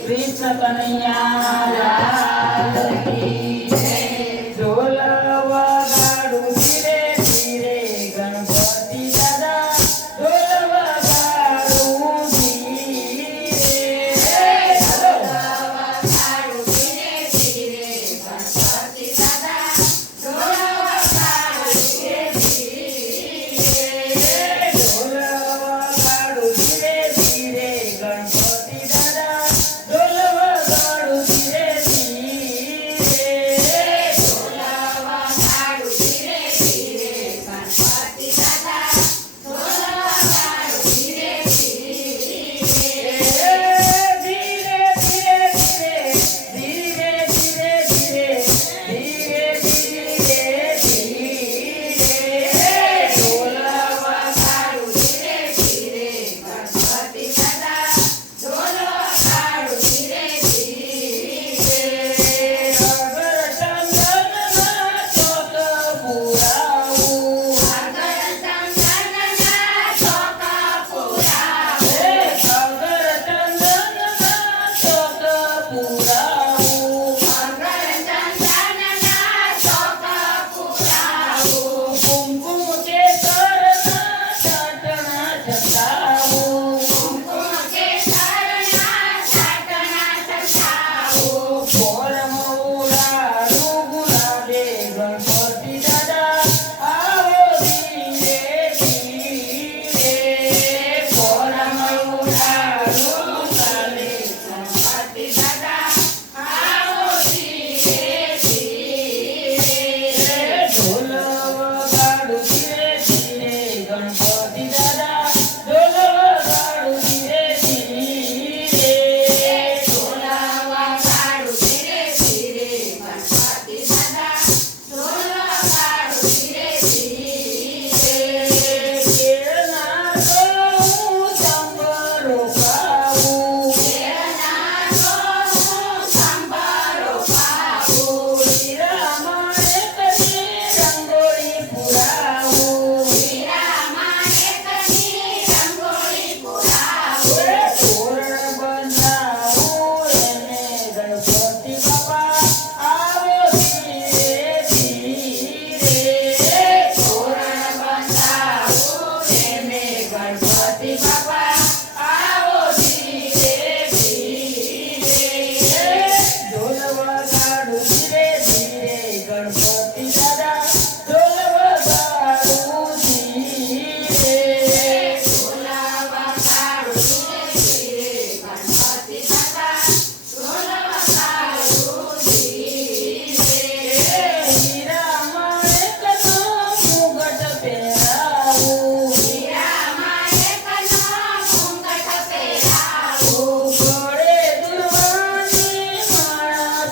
કૃષ્ણ કનૈયા ઢોલ વગાડું What? 说。